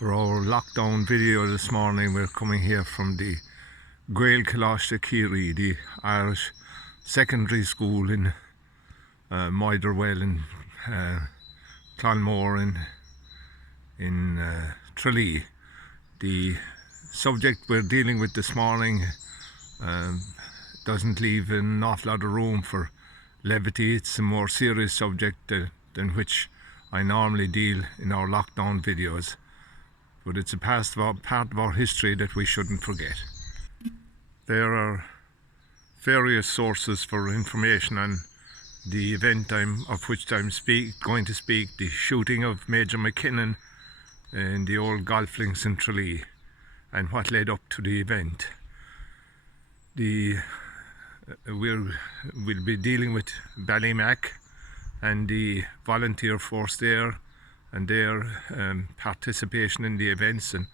For our lockdown video this morning, we're coming here from the Kerry, the Irish secondary school in Motherwell and Clonmore in Tralee. The subject we're dealing with this morning doesn't leave an awful lot of room for levity. It's a more serious subject than which I normally deal in our lockdown videos, but it's a part of our history that we shouldn't forget. There are various sources for information on the event of which I'm going to speak, the shooting of Major McKinnon in the old golf links in Tralee, and what led up to the event. We'll be dealing with Ballymac and the volunteer force there and their participation in the events, and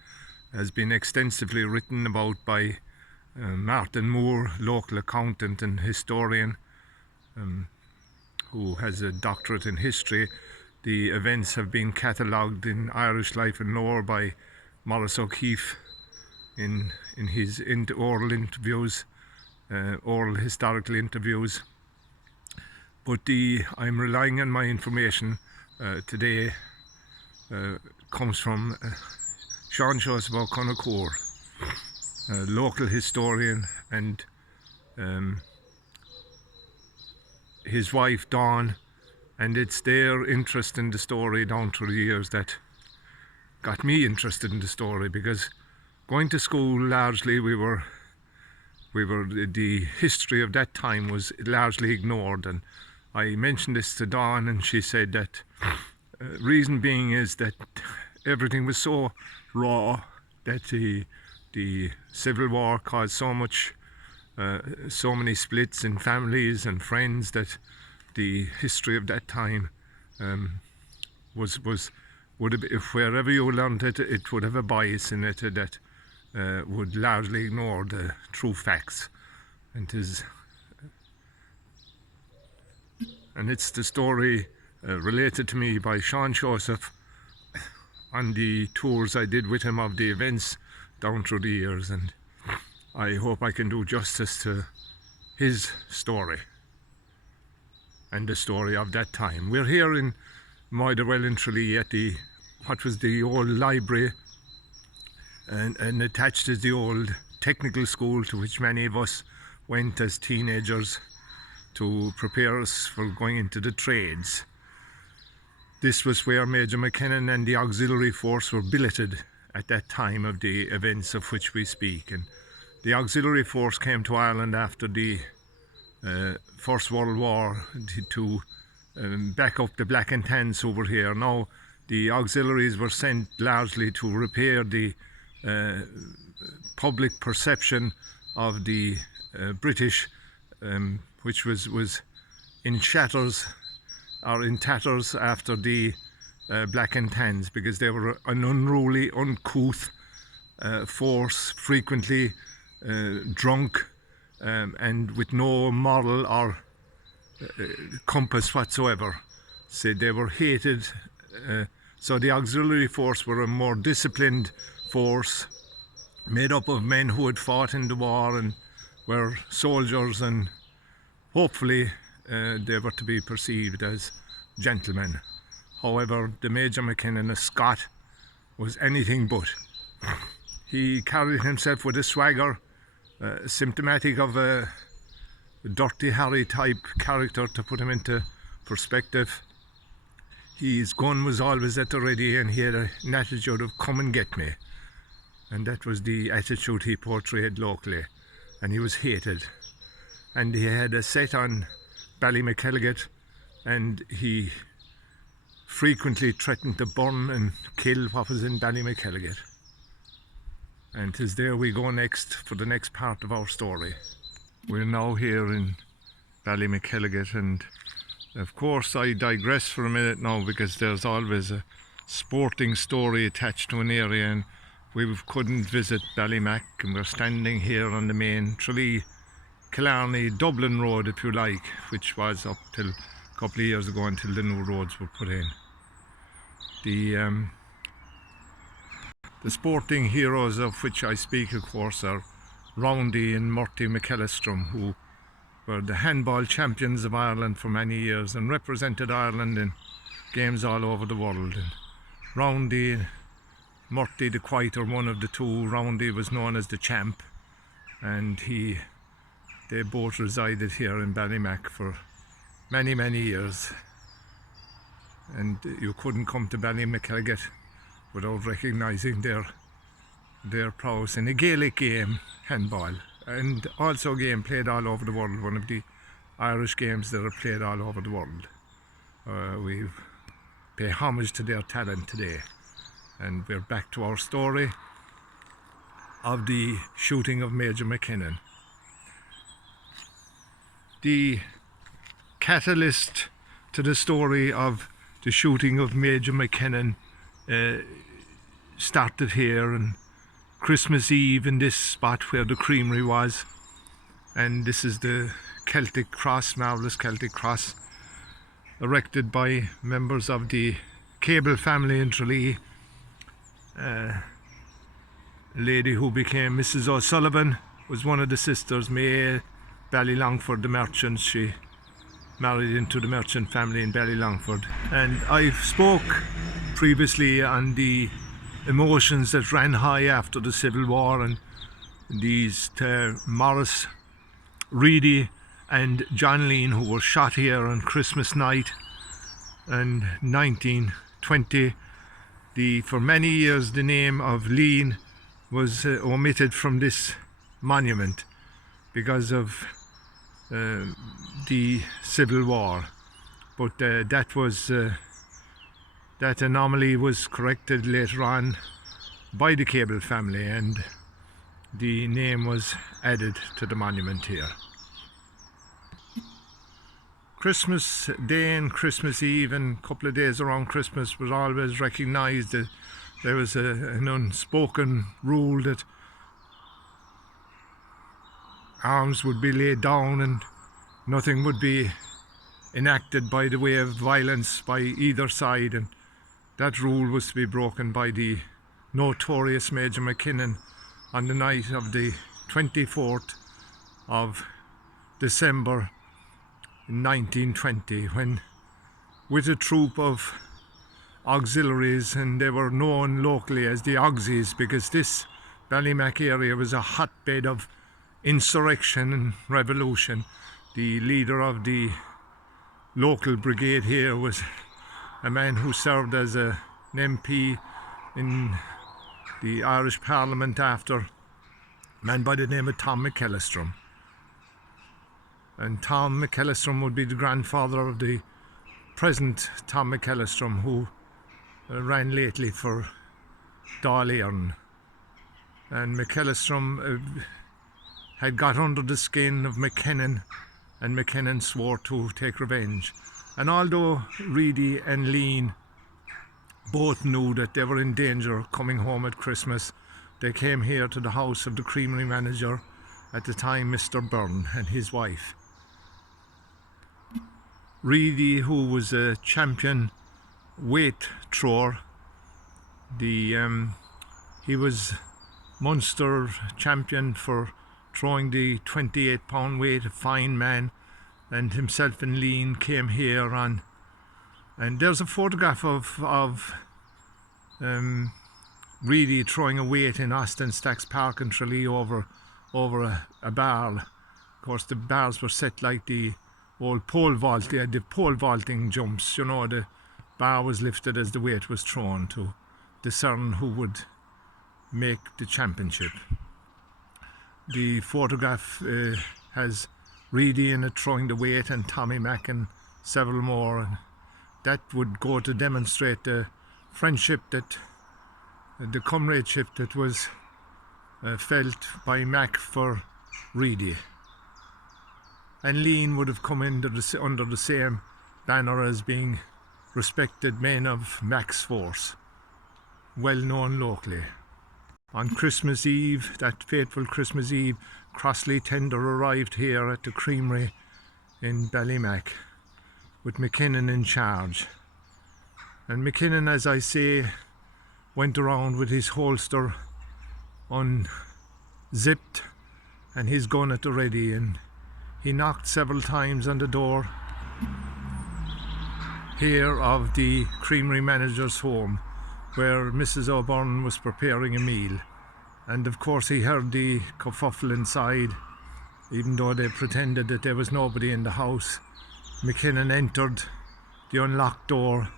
has been extensively written about by Martin Moore, local accountant and historian who has a doctorate in history. The events have been catalogued in Irish Life and Lore by Maurice O'Keefe in his oral historical interviews. But I'm relying on my information today comes from Sean Joseph O'Connor, a local historian, and his wife Dawn, and it's their interest in the story down through the years that got me interested in the story, because going to school largely the history of that time was largely ignored. And I mentioned this to Dawn, and she said that reason being is that everything was so raw, that the Civil War caused so many splits in families and friends, that the history of that time would have, if wherever you learned it, it would have a bias in it that would largely ignore the true facts. And it's the story related to me by Sean Joseph on the tours I did with him of the events down through the years, and I hope I can do justice to his story and the story of that time. We're here in Motherwell and Tralee at what was the old library, and attached is the old technical school to which many of us went as teenagers to prepare us for going into the trades. This was where Major McKinnon and the auxiliary force were billeted at that time of the events of which we speak. And the auxiliary force came to Ireland after the First World War to back up the Black and Tans over here. Now the auxiliaries were sent largely to repair the public perception of the British, which was in tatters after the Black and Tans, because they were an unruly, uncouth force, frequently drunk, and with no moral or compass whatsoever. So they were hated. So the auxiliary force were a more disciplined force, made up of men who had fought in the war and were soldiers, and hopefully they were to be perceived as gentlemen. However, the Major McKinnon, a Scot, was anything but. He carried himself with a swagger symptomatic of a Dirty Harry type character, to put him into perspective. His gun was always at the ready, and he had an attitude of "come and get me," and that was the attitude he portrayed locally, and he was hated. And he had a set on Ballymacelligott, and he frequently threatened to burn and kill what was in Ballymacelligott. And 'tis there we go next for the next part of our story. We're now here in Ballymacelligott, and of course I digress for a minute now, because there's always a sporting story attached to an area, and we couldn't visit Ballymac, and we're standing here on the main Tralee Killarney Dublin Road, if you like, which was up till a couple of years ago, until the new roads were put in. The The sporting heroes of which I speak, of course, are Roundy and Murty McKellistrom, who were the handball champions of Ireland for many years and represented Ireland in games all over the world. And Roundy, Murty the quieter one of the two. Roundy was known as the champ, and they both resided here in Ballymac for many years, and you couldn't come to Ballymacelligott without recognising their prowess in a Gaelic game, handball, and also a game played all over the world, one of the Irish games that are played all over the world. We pay homage to their talent today, and we're back to our story of the shooting of Major McKinnon. The catalyst to the story of the shooting of Major McKinnon started here on Christmas Eve in this spot where the creamery was, and this is the Celtic cross, marvellous Celtic cross, erected by members of the Cable family in Tralee. A lady who became Mrs. O'Sullivan was one of the sisters, May Ballylongford, the merchant. She married into the merchant family in Ballylongford. And I've spoke previously on the emotions that ran high after the Civil War, and these Morris, Reedy and John Lean, who were shot here on Christmas night in 1920. For many years the name of Lean was omitted from this monument because of the Civil War, but that anomaly was corrected later on by the Cable family, and the name was added to the monument here. Christmas Day and Christmas Eve and a couple of days around Christmas was always recognised that there was an unspoken rule that arms would be laid down and nothing would be enacted by the way of violence by either side, and that rule was to be broken by the notorious Major McKinnon on the night of the 24th of December 1920, when with a troop of auxiliaries, and they were known locally as the Auxies because this Ballymac area was a hotbed of insurrection and revolution. The leader of the local brigade here was a man who served as an MP in the Irish Parliament after, a man by the name of Tom McKellistrom. And Tom McKellistrom would be the grandfather of the present Tom McKellistrom, who ran lately for Dáil Éireann. And McKellistrom had got under the skin of McKinnon, and McKinnon swore to take revenge. And although Reedy and Lean both knew that they were in danger coming home at Christmas, they came here to the house of the creamery manager at the time, Mr. Byrne, and his wife. Reedy, who was a champion weight thrower, he was Munster champion for throwing the 28-pound weight, a fine man, and himself and Lean came here on, and there's a photograph of Reedy throwing a weight in Austin Stacks Park in Tralee over a bar. Of course, the bars were set like the old pole vault. They had the pole vaulting jumps, you know, the bar was lifted as the weight was thrown to discern who would make the championship. The photograph has Reedy in it throwing the weight, and Tommy Mack and several more, and that would go to demonstrate the friendship, that the comradeship that was felt by Mack for Reedy. And Lean would have come under the same banner as being respected men of Mack's force, well known locally. On Christmas Eve, that fateful Christmas Eve, Crossley Tender arrived here at the creamery in Ballymac with McKinnon in charge. And McKinnon, as I say, went around with his holster unzipped and his gun at the ready, and he knocked several times on the door here of the creamery manager's home, where Mrs. O'Byrne was preparing a meal. And of course he heard the kerfuffle inside, even though they pretended that there was nobody in the house. McKinnon entered the unlocked door.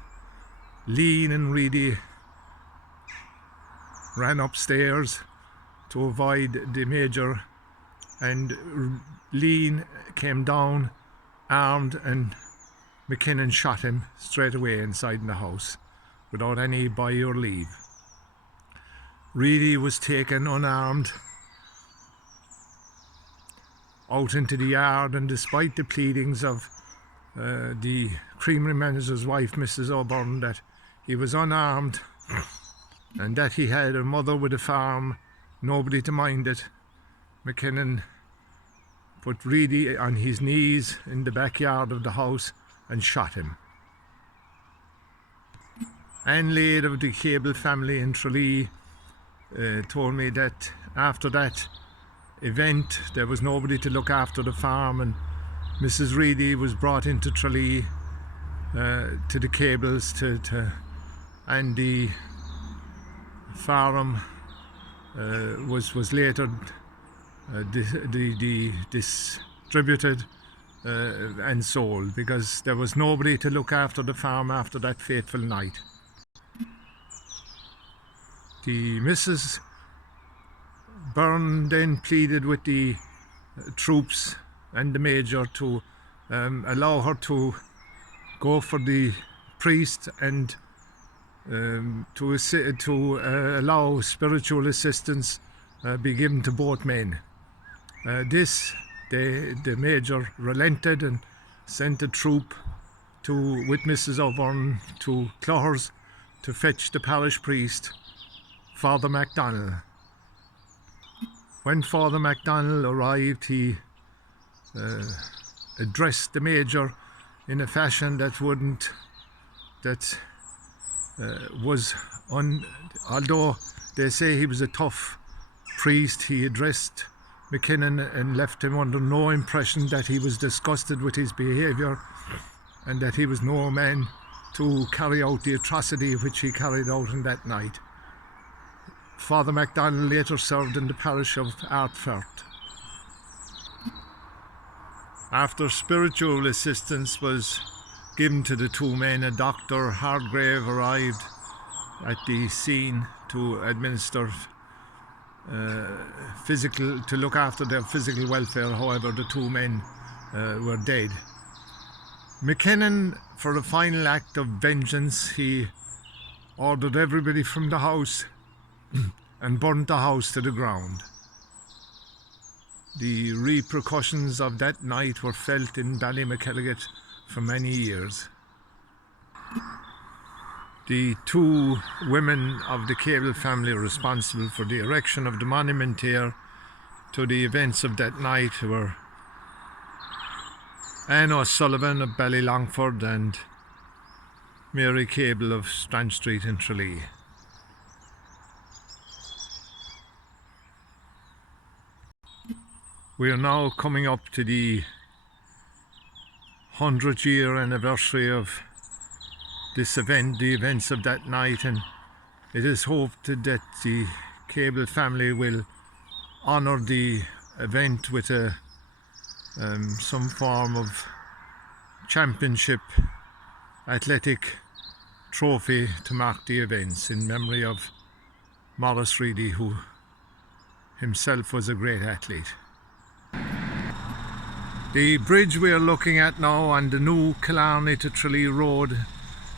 Lean and Reedy ran upstairs to avoid the Major, and Lean came down armed, and McKinnon shot him straight away inside the house without any by or leave. Reedy was taken unarmed out into the yard, and despite the pleadings of the creamery manager's wife, Mrs. O'Byrne, that he was unarmed and that he had a mother with a farm, nobody to mind it, McKinnon put Reedy on his knees in the backyard of the house and shot him. Anne Lade of the Cable family in Tralee told me that after that event there was nobody to look after the farm, and Mrs. Reedy was brought into Tralee to the Cables and the farm was later distributed and sold, because there was nobody to look after the farm after that fateful night. The Mrs. Byrne then pleaded with the troops and the Major to allow her to go for the priest and to allow spiritual assistance be given to both men. The Major relented and sent a troop with Mrs. O'Byrne to Clohers to fetch the parish priest, Father MacDonald. When Father MacDonald arrived, he addressed the Major in a fashion that although they say he was a tough priest, he addressed McKinnon and left him under no impression that he was disgusted with his behaviour and that he was no man to carry out the atrocity which he carried out on that night. Father MacDonald later served in the parish of Ardfert. After spiritual assistance was given to the two men, a Dr. Hardgrave arrived at the scene to administer to look after their physical welfare. However, the two men were dead. McKinnon, for a final act of vengeance, he ordered everybody from the house and burnt the house to the ground. The repercussions of that night were felt in Ballymacelligott for many years. The two women of the Cable family responsible for the erection of the monument here to the events of that night were Anne O'Sullivan of Ballylongford and Mary Cable of Strand Street in Tralee. We are now coming up to the 100th year anniversary of this event, the events of that night, and it is hoped that the Cable family will honour the event with some form of championship athletic trophy to mark the events in memory of Maurice Reedy, who himself was a great athlete. The bridge we are looking at now on the new Killarney to Tralee Road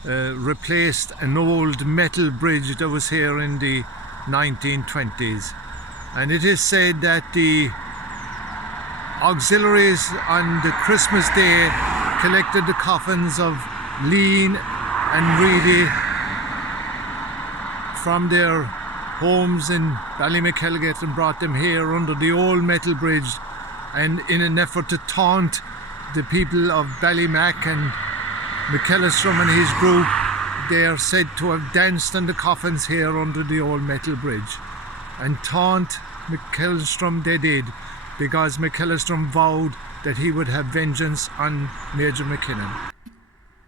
replaced an old metal bridge that was here in the 1920s, and it is said that the auxiliaries on the Christmas day collected the coffins of Lean and Reedy from their homes in Ballymacelligott and brought them here under the old metal bridge, and in an effort to taunt the people of Ballymac and McKellistrom and his group, they are said to have danced on the coffins here under the old metal bridge. And taunt McKillstrom they did, because McKillstrom vowed that he would have vengeance on Major McKinnon.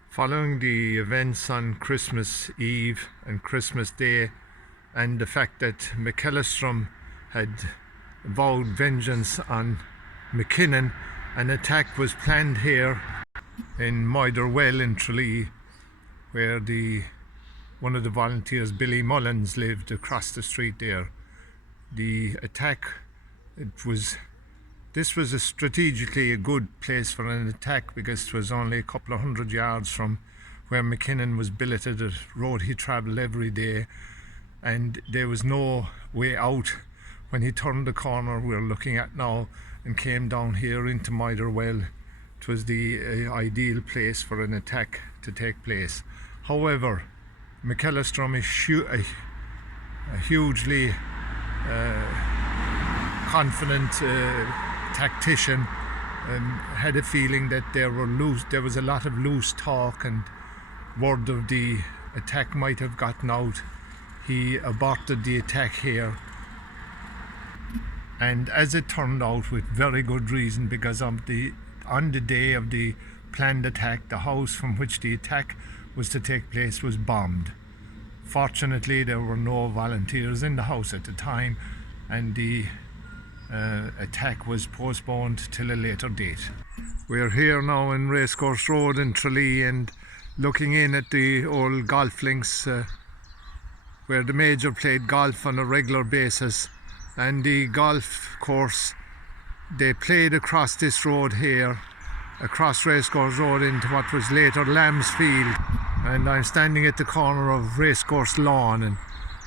Following the events on Christmas Eve and Christmas Day, and the fact that McKillstrom had vowed vengeance on McKinnon, an attack was planned here in Well in Tralee, where one of the volunteers, Billy Mullins, lived across the street there. The attack, this was strategically a good place for an attack, because it was only a couple of 100 yards from where McKinnon was billeted, the road he travelled every day, and there was no way out when he turned the corner we're looking at now and came down here into Well. It was the ideal place for an attack to take place. However, McKillstrom is a hugely confident tactician, and had a feeling that there was a lot of loose talk and word of the attack might have gotten out. He aborted the attack here, and as it turned out, with very good reason, because on the day of the planned attack, the house from which the attack was to take place was bombed. Fortunately, there were no volunteers in the house at the time, and the attack was postponed till a later date. We're here now in Racecourse Road in Tralee, and looking in at the old golf links where the Major played golf on a regular basis, and the golf course they played across this road here, across Racecourse Road into what was later Lamb's Field. And I'm standing at the corner of Racecourse Lawn, and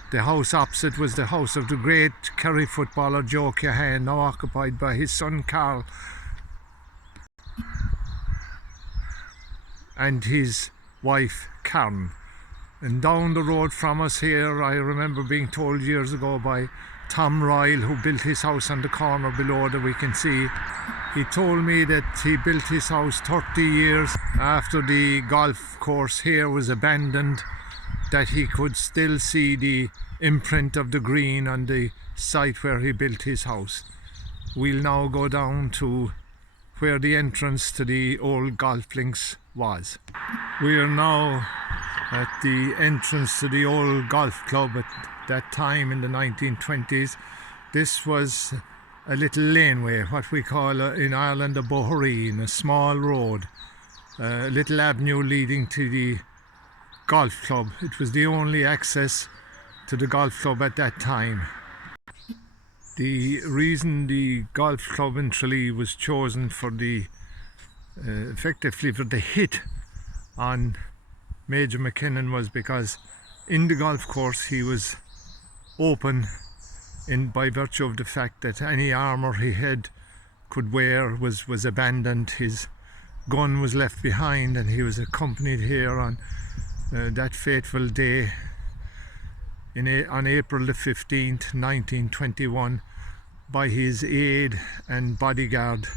the house opposite was the house of the great Kerry footballer Joe Cahan, now occupied by his son Carl and his wife Karen. And down the road from us here, I remember being told years ago by Tom Ryle, who built his house on the corner below that we can see. He told me that he built his house 30 years after the golf course here was abandoned, that he could still see the imprint of the green on the site where he built his house. We'll now go down to where the entrance to the old golf links was. We are now at the entrance to the old golf club. At that time in the 1920s, this was a little laneway, what we call in Ireland a bohereen, a small road, a little avenue leading to the golf club. It was the only access to the golf club at that time. The reason the golf club in Tralee was chosen for effectively for the hit on Major McKinnon was because in the golf course he was open by virtue of the fact that any armour he could wear was abandoned. His gun was left behind, and he was accompanied here on that fateful day on April the 15th, 1921 by his aide and bodyguard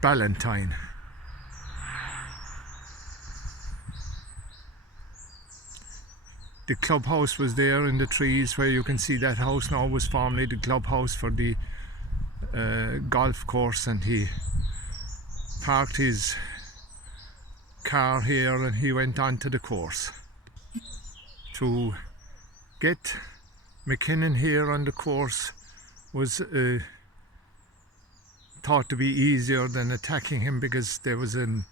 Ballantyne. The clubhouse was there in the trees where you can see that house now was formerly the clubhouse for the golf course, and he parked his car here and he went on to the course. To get McKinnon here on the course was thought to be easier than attacking him, because there was a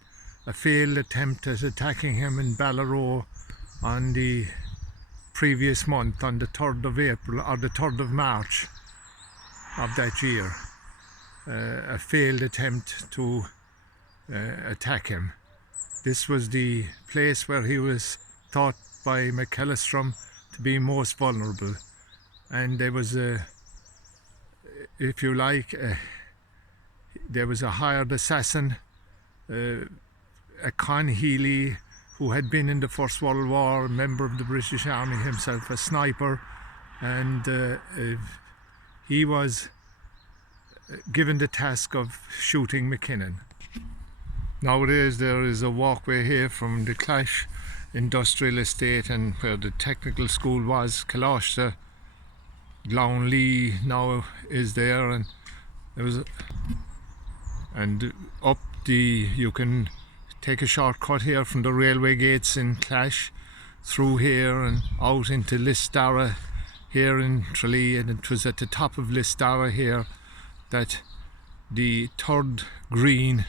failed attempt at attacking him in Ballarroe on the previous month, on the 3rd of April or the 3rd of March of that year. A failed attempt to attack him. This was the place where he was thought by McKillstrom to be most vulnerable, and there was if you like, there was a hired assassin, a Con Healy, who had been in the First World War, a member of the British Army himself, a sniper, and he was given the task of shooting McKinnon. Nowadays there is a walkway here from the Clash industrial estate and where the technical school was. Kalashta Lee now is there, and there was and up you can take a shortcut here from the railway gates in Clash through here and out into Listara here in Tralee, and it was at the top of Listara here that the third green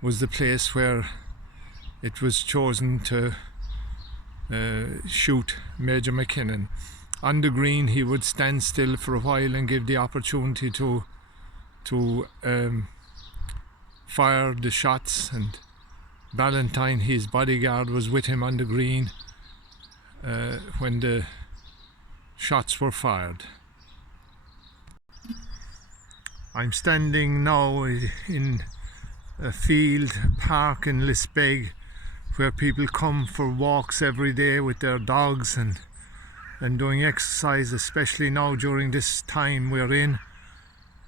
was the place where it was chosen to shoot Major McKinnon. On the green he would stand still for a while and give the opportunity to fire the shots, and Ballantyne, his bodyguard, was with him on the green when the shots were fired. I'm standing now in a field park in Lisbeg where people come for walks every day with their dogs and doing exercise, especially now during this time we're in.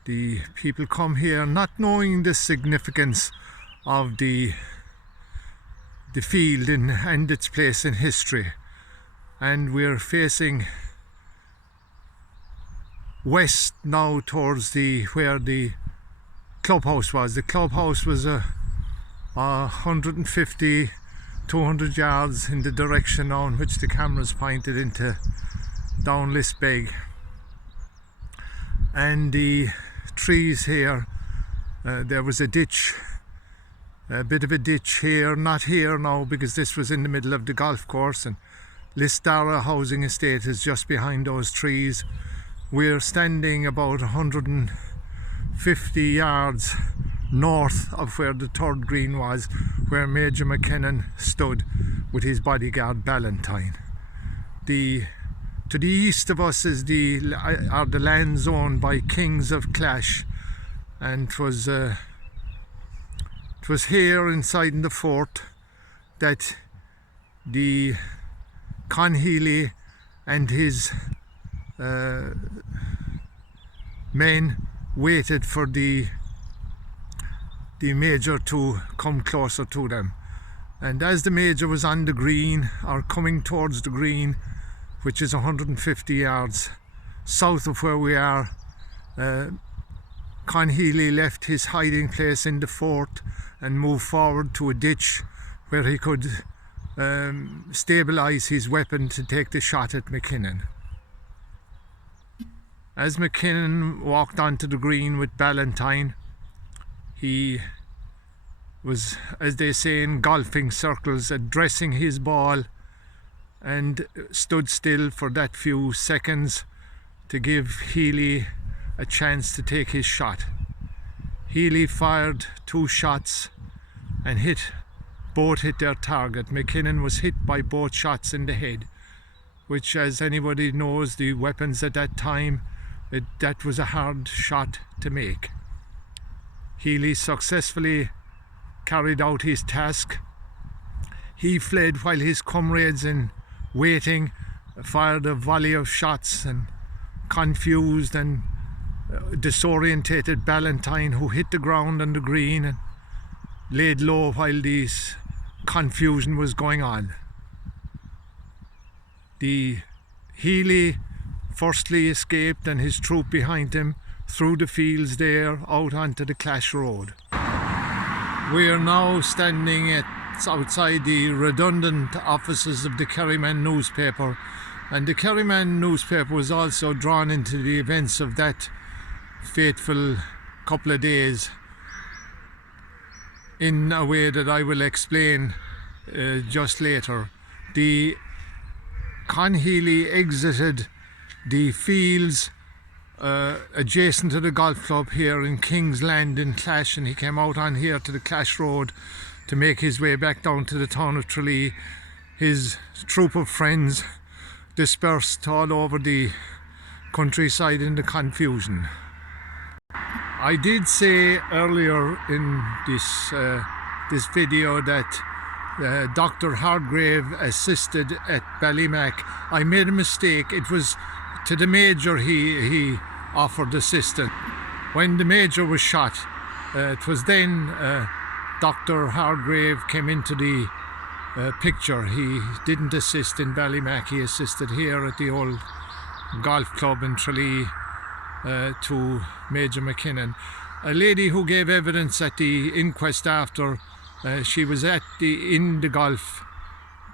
The people come here not knowing the significance of the field and its place in history. And we're facing west now towards where the clubhouse was. The clubhouse was 150, 200 yards in the direction on which the camera's pointed into down Lisbeg. And the trees here, there was a ditch, a bit of a ditch here, not here now because this was in the middle of the golf course, and Listara housing estate is just behind those trees. We're standing about 150 yards north of where the third green was, where Major McKinnon stood with his bodyguard Ballantyne. To the east of us are the lands owned by Kings of Clash, and it was here inside in the fort that the Con Healy and his men waited for the Major to come closer to them. And as the Major was on the green, or coming towards the green, which is 150 yards south of where we are, Con Healy left his hiding place in the fort and moved forward to a ditch where he could stabilise his weapon to take the shot at McKinnon. As McKinnon walked onto the green with Ballantyne, he was, as they say in golfing circles, addressing his ball, and stood still for that few seconds to give Healy a chance to take his shot. Healy fired 2 shots and both hit their target. McKinnon was hit by both shots in the head, which, as anybody knows, the weapons at that time, that was a hard shot to make. Healy successfully carried out his task. He fled while his comrades in waiting fired a volley of shots and confused and disorientated Ballantyne, who hit the ground on the green and laid low while this confusion was going on. The Healy firstly escaped, and his troop behind him through the fields there out onto the Clash Road. We are now standing outside the redundant offices of the Kerryman newspaper, and the Kerryman newspaper was also drawn into the events of that fateful couple of days in a way that I will explain just later. The Con Healy exited the fields adjacent to the golf club here in King's Land in Clash, and he came out on here to the Clash Road to make his way back down to the town of Tralee. His troop of friends dispersed all over the countryside in the confusion. I did say earlier in this video that Dr. Hargrave assisted at Ballymac. I made a mistake. It was to the Major he offered assistance. When the Major was shot, it was then Dr. Hargrave came into the picture. He didn't assist in Ballymac, he assisted here at the old golf club in Tralee to Major McKinnon. A lady who gave evidence at the inquest after, she was in the golf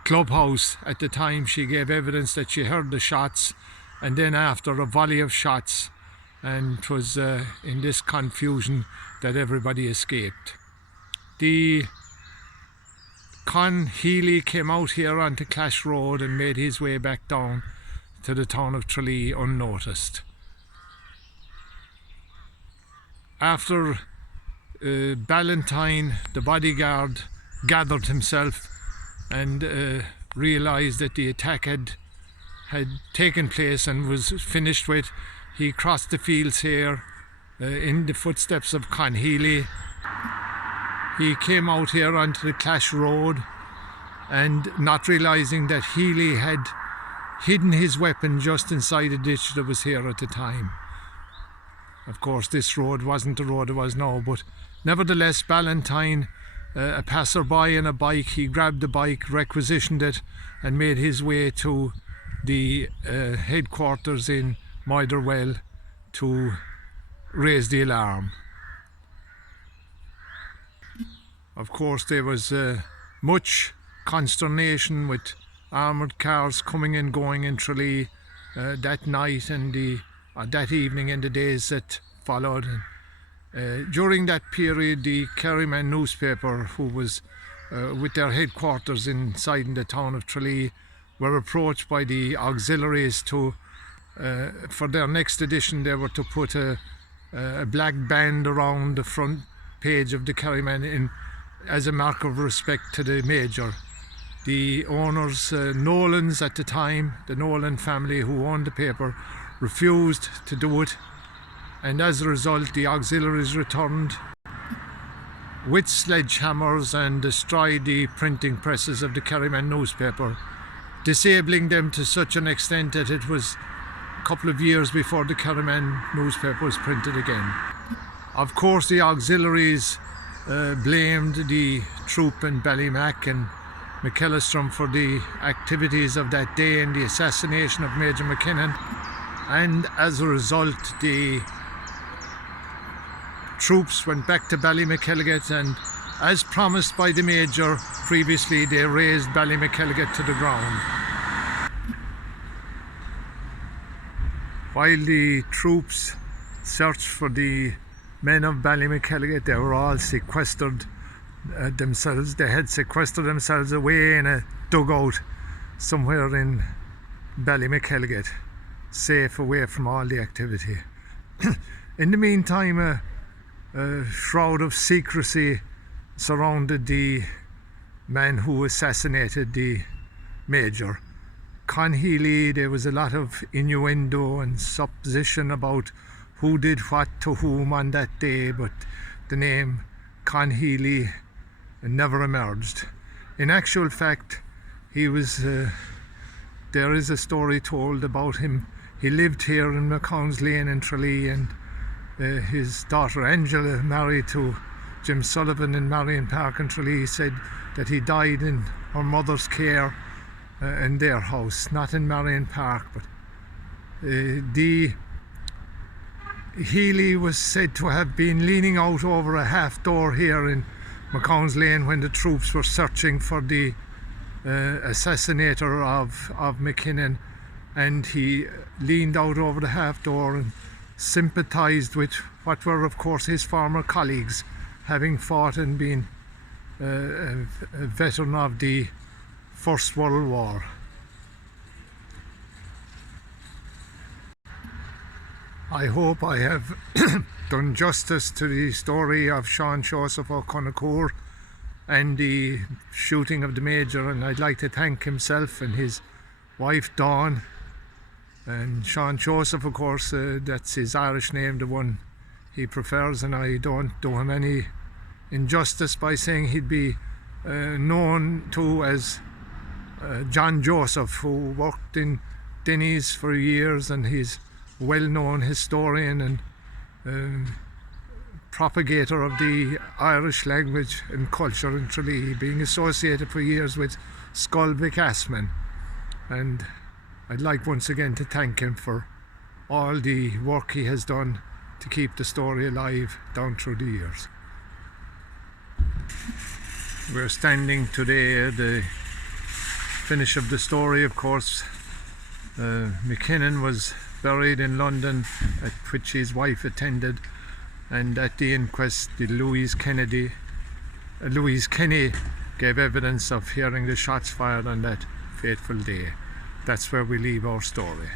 clubhouse at the time. She gave evidence that she heard the shots, and then after a volley of shots, and it was in this confusion that everybody escaped. The Con Healy came out here onto Clash Road and made his way back down to the town of Tralee unnoticed. After Ballantyne, the bodyguard, gathered himself and realised that the attack had taken place and was finished with, he crossed the fields here in the footsteps of Con Healy. He came out here onto the Clash Road, and not realising that Healy had hidden his weapon just inside a ditch that was here at the time. Of course, this road wasn't the road it was now, but nevertheless, Ballantyne, a passerby on a bike, he grabbed the bike, requisitioned it, and made his way to the headquarters in Motherwell to raise the alarm. Of course, there was much consternation with armoured cars coming and going in Tralee that night and that evening and the days that followed. During that period, the Kerry newspaper, who was with their headquarters inside the town of Tralee, were approached by the auxiliaries to, for their next edition, they were to put a black band around the front page of the Kerry as a mark of respect to the Major. The owners, Nolans at the time, the Nolan family who owned the paper, refused to do it, and as a result the auxiliaries returned with sledgehammers and destroyed the printing presses of the Kerry newspaper, disabling them to such an extent that it was a couple of years before the Kerry newspaper was printed again. Of course, the auxiliaries blamed the troop in Ballymac and McKellistrome for the activities of that day and the assassination of Major McKinnon, and as a result the troops went back to Ballymacelligott, and as promised by the Major previously, they razed Ballymacelligott to the ground. While the troops searched for the men of Ballymacelligott, they were all sequestered themselves. They had sequestered themselves away in a dugout somewhere in Ballymacelligott, safe away from all the activity. In the meantime, a shroud of secrecy surrounded the man who assassinated the Major. Con Healy, there was a lot of innuendo and supposition about who did what to whom on that day, but the name Con Healy never emerged. In actual fact, he was, there is a story told about him. He lived here in McCown's Lane in Tralee, and his daughter Angela, married to Jim Sullivan in Marion Park in Tralee, said that he died in her mother's care in their house, not in Marion Park. But the Healy was said to have been leaning out over a half door here in McCown's Lane when the troops were searching for the assassinator of McKinnon, and he leaned out over the half door and sympathised with what were of course his former colleagues, having fought and been a veteran of the First World War. I hope I have done justice to the story of Sean Joseph O'Connacour and the shooting of the Major, and I'd like to thank himself and his wife Dawn, and Sean Joseph, of course, that's his Irish name, the one he prefers, and I don't do him any injustice by saying he'd be known to as John Joseph, who worked in Denny's for years, and he's a well-known historian and propagator of the Irish language and culture in Tralee, being associated for years with Skolvik Asman. And I'd like once again to thank him for all the work he has done to keep the story alive down through the years. We're standing today at the finish of the story, of course. McKinnon was buried in London, at which his wife attended, and at the inquest Louise Kenny gave evidence of hearing the shots fired on that fateful day. That's where we leave our story.